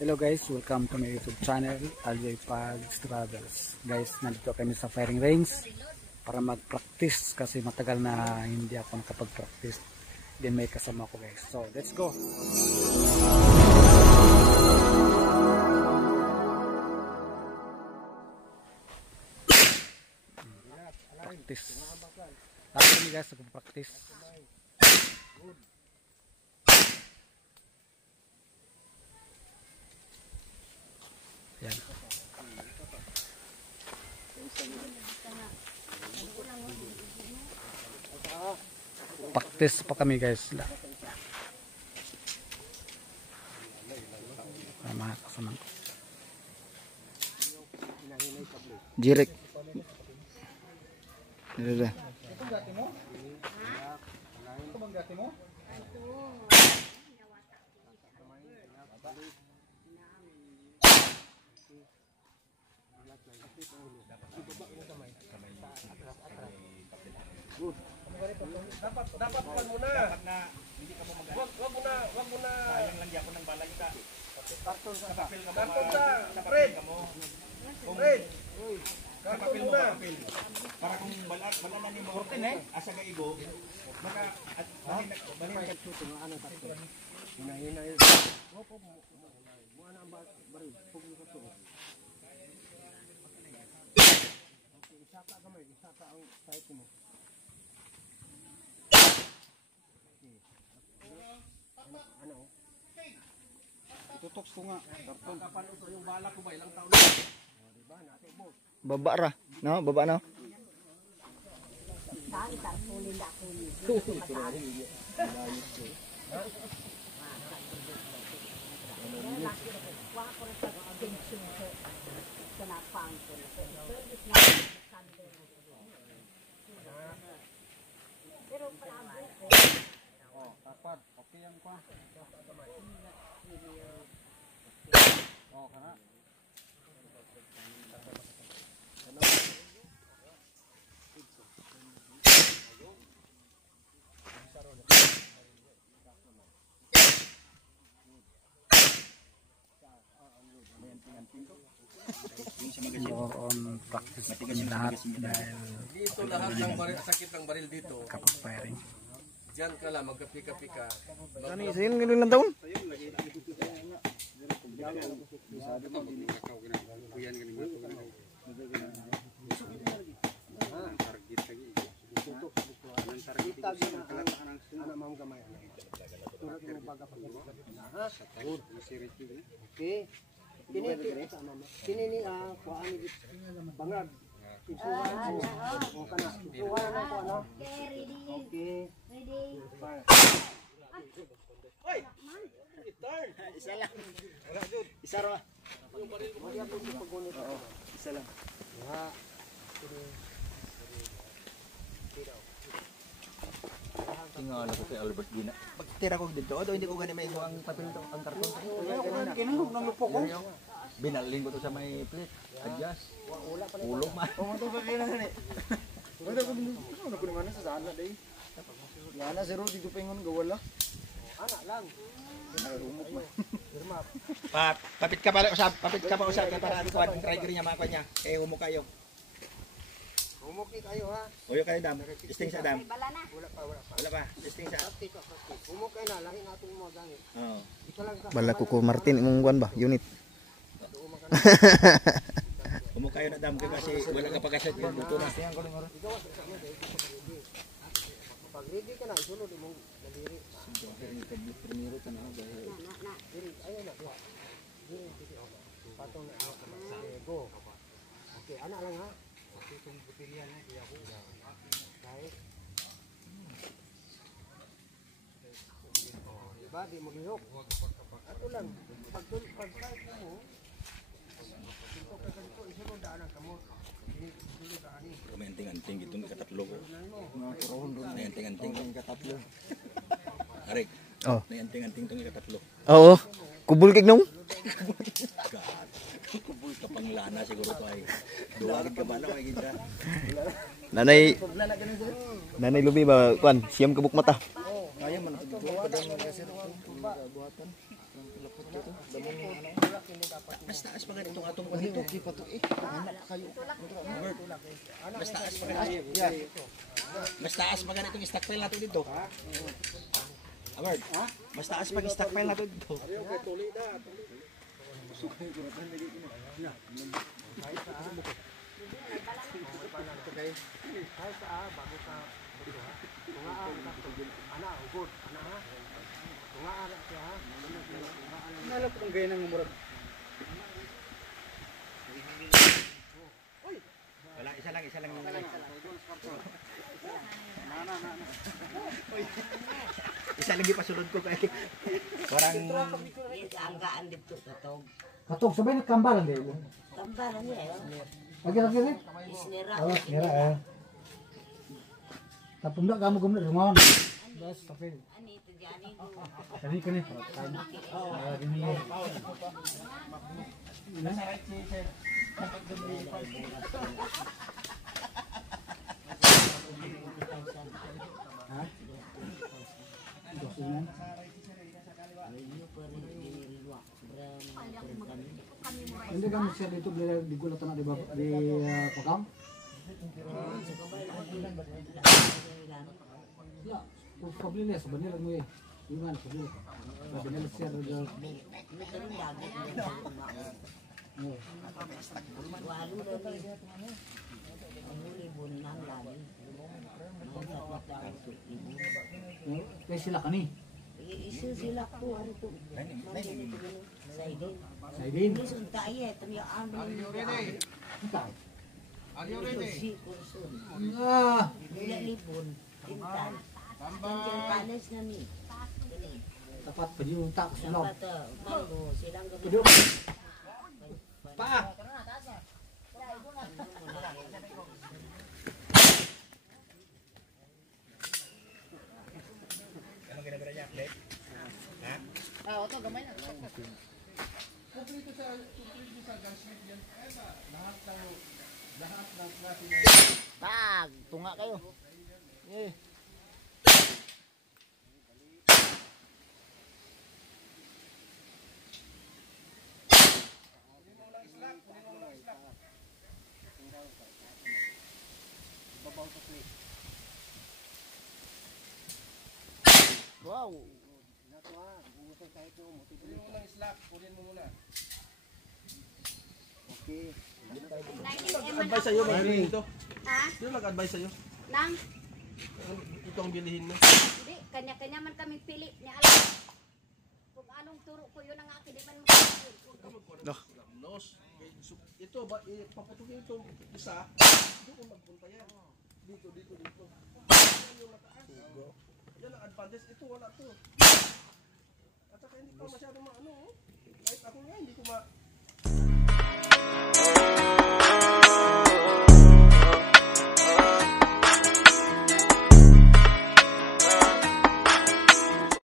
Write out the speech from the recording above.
Hello guys, welcome to my YouTube channel, Aljay Pags Travels. Guys, nandito kami sa firing range para mag-practice kasi matagal na hindi ako nakapag-practice. Then may kasama ko guys. So, let's go! Practice. Lahat kami guys, nag-practice. Yan. Practice pa kami guys. Mga kasama ko. Jirek. Dada. Dapat wag muna. Hindi ka mo mag. Wag muna. Sayang lang ako ng balay ka. Karton sa papel ka. Karton sa Fred. Fred. Sa papel mo papel. Para kung balana ni mo orten asa ga igo. Maka at balhin ka tuto nga ano karton. Hina-hina yun. Opo mo. Mo ana ang baril. Pugno ka to. Isaka gamay, isaka ang site mo. Ano? Tutok ko nga. Karton. Kapano to yung bala ko ba ilang taon na? Oh, di ba? Nato mo. Baba ra, no? Baba no? Oh, tapat. Okay yang pa. Oh, kana. More on practice kami lahat dahil Dito lahat ng baril, sakit ng baril dito. kapag firing. Diyan ka lang, magkapika-pika. Ano isin ng ilang taon? Okay. Kini ni kuan ni bangag. Isuwan mo. O kana. Isuwan na ko ano. Okay. Ready. Hoy! Turn! Isa lang. Isa ra. Isa lang. Tingnan ako kay Albert Gina. Pagtira ko dito, although hindi ko gani may ang papel to, ang karton. Kinuha nang lupo ko. Binalin ko to sa may plate. Adjust. Ulo man. Pumunta ka kaya na ni. Wala ko din. Ano ko naman sa sala dai. Yana zero dito pengon gawala. Ana lang. Rumok man. Papit ka pa usap kay para kuan ang trigger niya mako niya. Eh umo kayo. Rumok ni kayo ha. Uyo kayo dam. Testing sa dam. Wala pa. Wala pa. Testing sa. Rumok kay na lahi natin mo gani. Oo. Ika lang ka. Bala ko Martin imong kuan ba? Unit. Umo kayo na dam kay kasi wala ka pagaset yung dito na. Pag ready ka na isulod imong daliri. Primero ka na dahil. Ayun na. Patong na ako. Go. Okay, ana lang ha. Itong butilya na iya ko. Kahit diba, di maglihok. Ato lang, pag-type mo, ito ka ganito, isunod daan ang kamot. Isunod daan eh. May anting-anting itong ikatatlo ko. May anting-anting itong ikatatlo. Arik. Oh. May anting-anting itong ikatatlo. Oo. Kubul kig nung? Kubul ka pang lana siguro to ay. Duwagid ka ba na may kita. Nanay lubi ba kuan siyam kabuk mata. Kaya man. Mas taas pa ganitong atong ko Ano dito. okay pa to eh. Anak kayo. Albert, mas taas pa ganito. Mas taas pa ganitong stockpile nato dito. Albert, mas taas pa yung stockpile nato dito. Nalap kung gaya ng murag. Wala, isa lang. Isa lagi pasulod ko kay parang Anggaan dito katog. Katog sabay nagkambalan din. Tambalan niya eh. Lagi. Isnira. Oh, kira eh. Tapos na kamu gumna rumon. Bas tapil. Ani ito dyan ini. Kani. Ah, gini. Ha? Dokumen. Hindi ka mo siya dito di gulatan na di ba di Pakam? Ya, problema sebenarnya mo eh. Gimana problema? Sebenarnya siya ro. Walu lagi. Libon nang lagi. Kaya sila kani. Isu sila ko ano to. Saidin. Saidin. Ini sunta iya tapi amin. Entah. Si kursun. Ah, Bila libon. Intan. Tambang panas nami. dapat penyuntak sulong. Dapat mango silang Hidup. Pa. ano ginagawa niya, update? Ha? Tag, tunga kayo. Eh. Wow. Okay. Advice sa'yo, may bilhin ito. Ha? Sino nag-advise sa'yo? Nang, Ito ang bilhin mo. hindi, kanya-kanya man kami pili. Niya alam kung anong turo ko yun ang akin. Di man mo Nos. Ito, paputukin ito isa. Dito ko magpunta yan. Dito. Yan yung mataas. Yan ang advantage. Ito, wala to. At saka hindi pa masyadong maano. Kahit ako nga, hindi ko